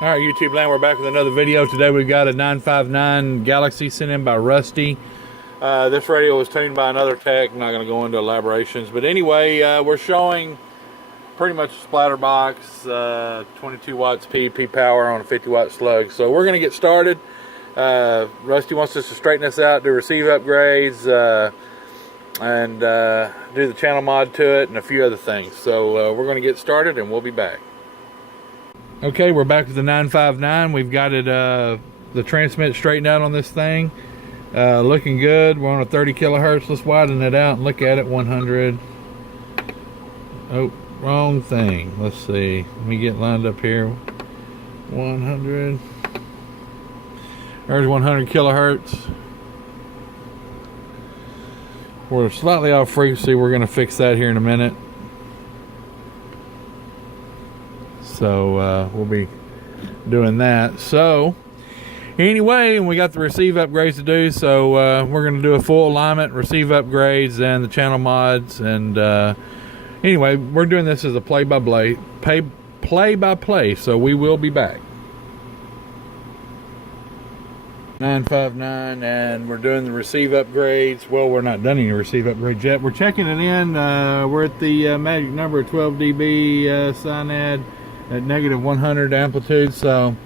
All right, YouTube land, we're back with another video. Today we've got a 959 Galaxy sent in by Rusty. This radio was tuned by another tech. I'm not going to go into elaborations, but anyway, we're showing pretty much a splatter box, 22 watts PEP power on a 50 watt slug. So we're going to get started. Rusty wants us to straighten this out, do receive upgrades, and do the channel mod to it and a few other things. So we're going to get started and we'll be back. Okay, we're back with the 959. We've got it, the transmit straightened out on this thing. Looking good. We're on a 30 kilohertz. Let's widen it out and look at it. 100. Oh, wrong thing. Let's see. Let me get lined up here. 100. There's 100 kilohertz. We're slightly off frequency. We're going to fix that here in a minute. So we'll be doing that. So anyway, we got the receive upgrades to do. So we're going to do a full alignment, receive upgrades, and the channel mods. And anyway, we're doing this as a play-by-play. So we will be back. 959, and we're doing the receive upgrades. Well, we're not done any receive upgrades yet. We're checking it in. We're at the magic number of 12 dB SINAD at negative 100 amplitude. So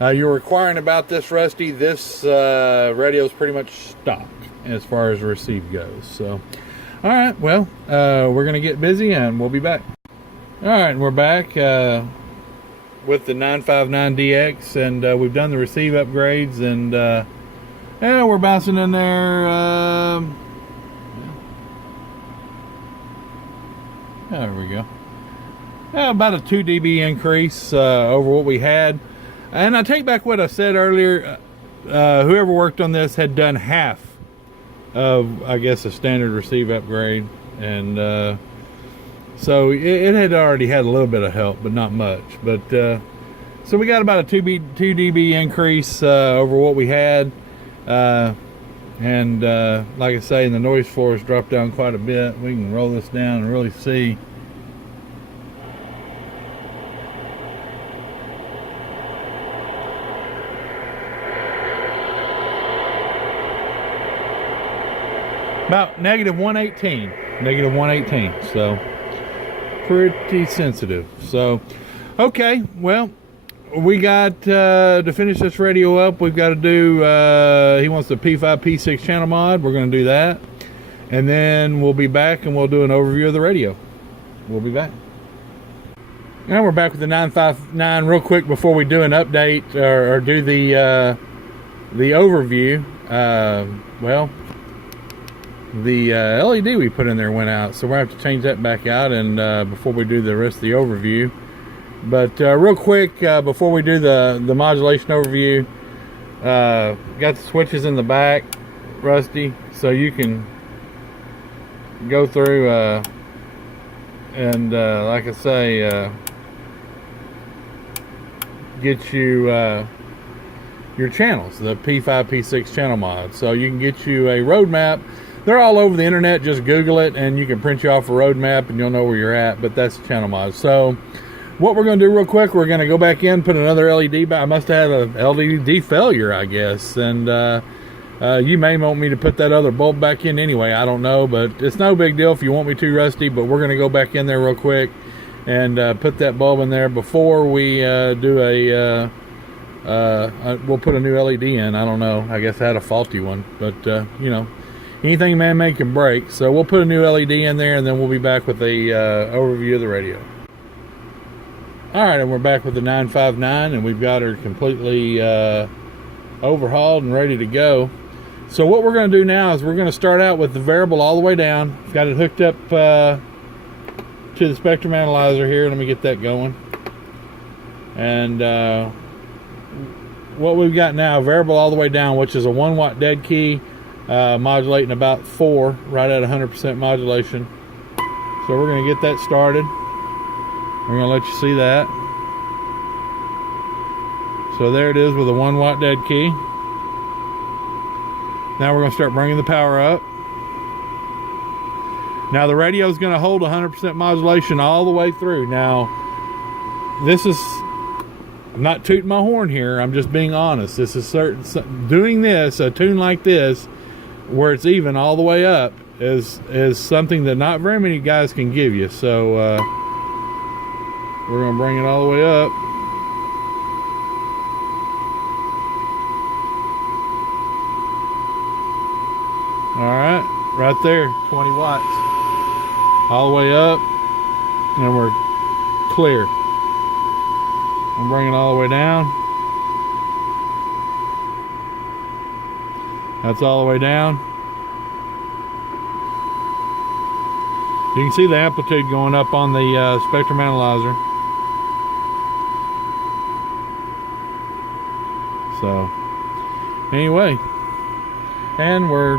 you're requiring about this, Rusty. This radio is pretty much stock as far as receive goes. So all right, well, we're gonna get busy and we'll be back. All right, we're back with the 959DX, and we've done the receive upgrades, and yeah, we're bouncing in there. There we go. About a 2 dB increase over what we had. And I take back what I said earlier. Whoever worked on this had done half of, I guess, a standard receive upgrade. And so it had already had a little bit of help, but not much. But so we got about a 2 dB increase over what we had. And like I say, the noise floor has dropped down quite a bit. We can roll this down and really see. About negative 118, so pretty sensitive. So okay, well, we got to finish this radio up, we've got to do he wants the P5 P6 channel mod. We're going to do that, and then we'll be back and we'll do an overview of the radio. We'll be back. Now we're back with the 959 real quick before we do an update or do the overview. Well, the LED we put in there went out, so we'll have to change that back out, and before we do the rest of the overview. But real quick, before we do the modulation overview, got the switches in the back, Rusty, so you can go through and like I say, get you your channels, the P5 P6 channel mod. So you can get you a roadmap. They're all over the internet. Just Google it and you can print you off a roadmap and you'll know where you're at. But that's the channel mod. So what we're going to do real quick, we're going to go back in, put another LED back. I must have had a LED failure, I guess. And you may want me to put that other bulb back in anyway. I don't know, but it's no big deal if you want me to, Rusty. But we're going to go back in there real quick and put that bulb in there before we do we'll put a new LED in. I don't know. I guess I had a faulty one, but you know, anything man-made can break. So we'll put a new LED in there, and then we'll be back with a overview of the radio. All right, and we're back with the 959, and we've got her completely overhauled and ready to go. So what we're going to do now is we're going to start out with the variable all the way down. I've got it hooked up to the spectrum analyzer here. Let me get that going. And what we've got now, variable all the way down, which is a 1 watt dead key, modulating about 4, right at 100% modulation. So we're going to get that started. We're going to let you see that. So there it is with a 1 watt dead key. Now we're going to start bringing the power up. Now the radio is going to hold 100% modulation all the way through. Now this is I'm not tooting my horn here. I'm just being honest. This is doing this, a tune like this, where it's even all the way up, is something that not very many guys can give you. So we're gonna bring it all the way up. All right, right there, 20 watts, all the way up, and we're clear. I'm bringing it all the way down. That's all the way down. You can see the amplitude going up on the spectrum analyzer. So, anyway, and we're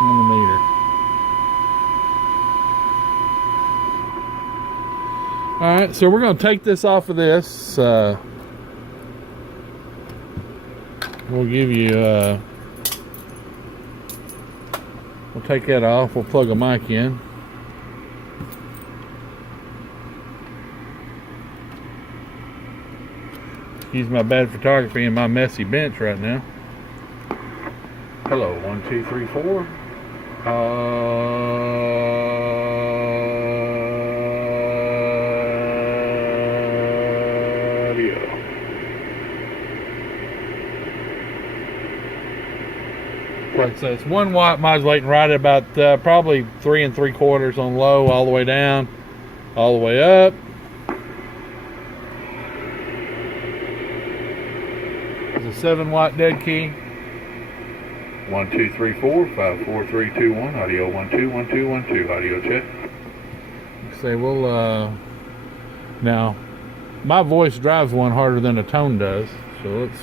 on the meter. All right, so we're going to take this off of this. We'll give you, we'll take that off. We'll plug a mic in. Excuse my bad photography and my messy bench right now. Hello, 1, 2, 3, 4. Like I said, it's 1 watt modulating right at about probably 3 3/4 on low, all the way down, all the way up. It's a 7 watt dead key. 1, 2, 3, 4, 5, 4, 3, 2, 1. Audio 1, 2, 1, 2, 1, 2. Audio check. Say we'll now my voice drives one harder than a tone does, so let's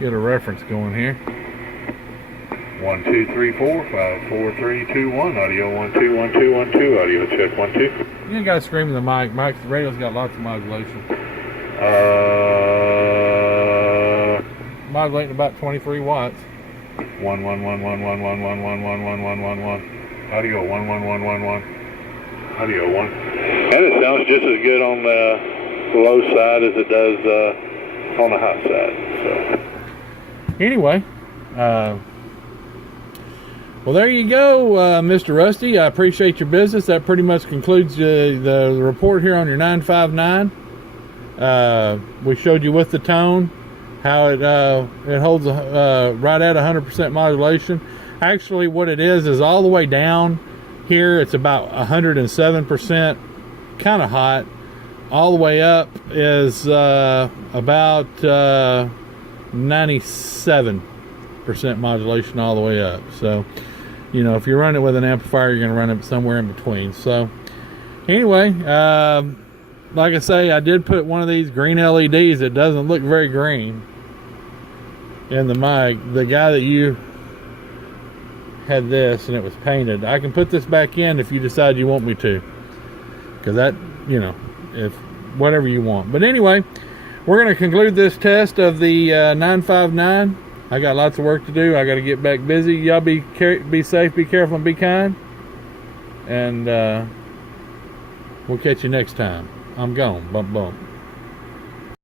get a reference going here. 1, 2, 3, 4, 5, 4, 3, 2, 1. Audio 1, 2, 1, 2, 1, 2. Audio check 1, 2. You ain't got to scream in the mic. The radio's got lots of modulation. Modulating about 23 watts. 1, 1, 1, 1, 1, 1, 1, 1, 1, 1, 1, 1, 1. Audio 1, 1, 1, 1, 1. Audio 1. And it sounds just as good on the low side as it does on the high side. So. Anyway, well, there you go, Mr. Rusty. I appreciate your business. That pretty much concludes the report here on your 959. We showed you with the tone how it holds right at 100% modulation. Actually, what it is all the way down here. It's about 107%, kind of hot. All the way up is about 97% modulation all the way up. So, you know, if you run it with an amplifier, you're going to run it somewhere in between. So, anyway, like I say, I did put one of these green LEDs that doesn't look very green in the mic. The guy that you had this and it was painted, I can put this back in if you decide you want me to, because that, you know, if whatever you want. But anyway, we're going to conclude this test of the 959. I got lots of work to do. I got to get back busy. Y'all be safe, be careful, and be kind. And we'll catch you next time. I'm gone. Bump, bump.